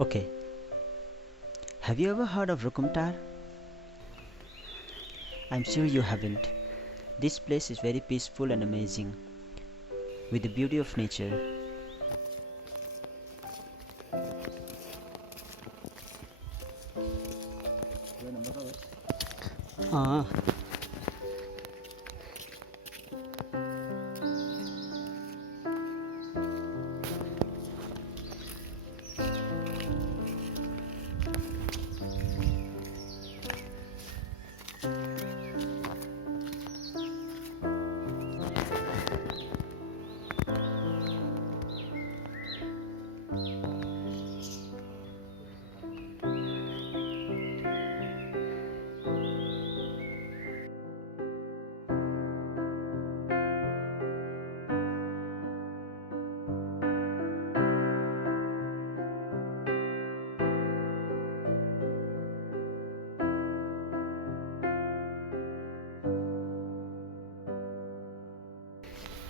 Okay, have you ever heard of Rukum Taar? I'm sure you haven't. This place is very peaceful and amazing, with the beauty of nature. Ah,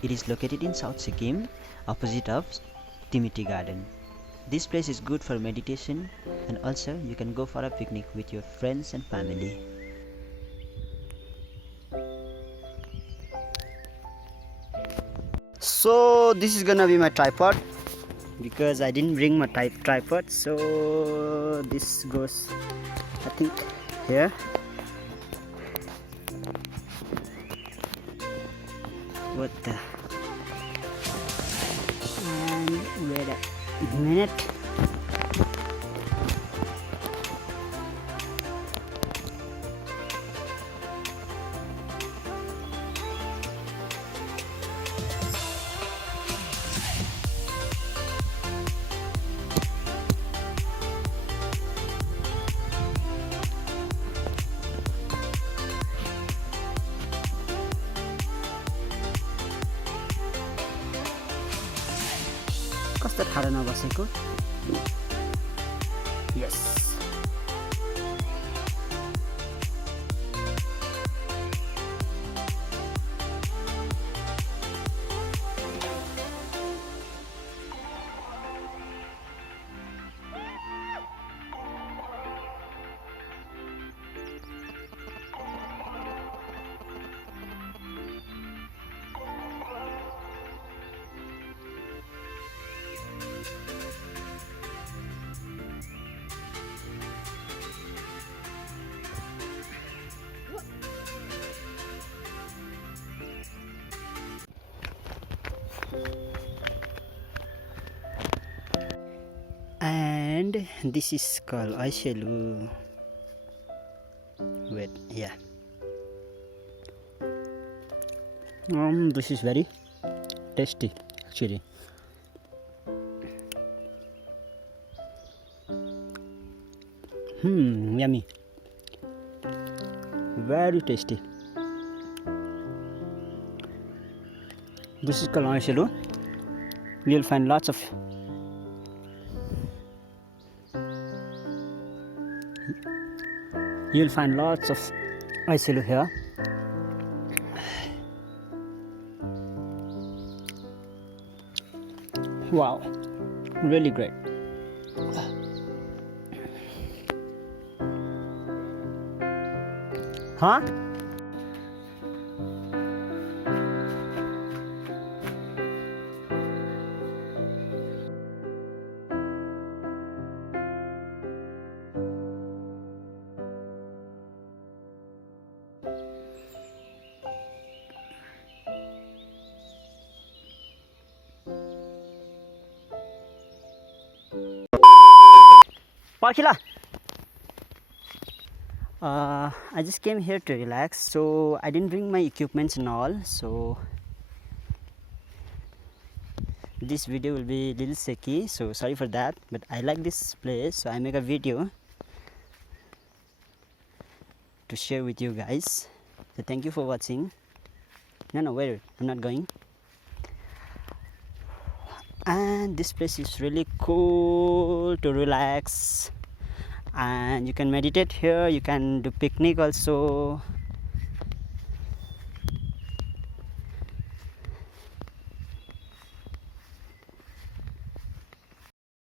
it is located in South Sikkim, opposite of Timiti Garden. This place is good for meditation, and also you can go for a picnic with your friends and family. So this is gonna be my tripod because I didn't bring my tripod, so this goes, I think, here. What the? And wait a minute. कस्तो ठाडो नबसेको yes and this is called Aishelu. Wait, yeah. This is very tasty actually. Yummy. Very tasty. This is called Aishelu. You'll find lots of Aishelu here. Wow, really great. Huh? Pakila. I just came here to relax, so I didn't bring my equipments and all, so this video will be a little shaky, so sorry for that, but I like this place, so I make a video to share with you guys. So thank you for watching. No, wait, I'm not going. And this place is really cool to relax, and you can meditate here, you can do picnic also.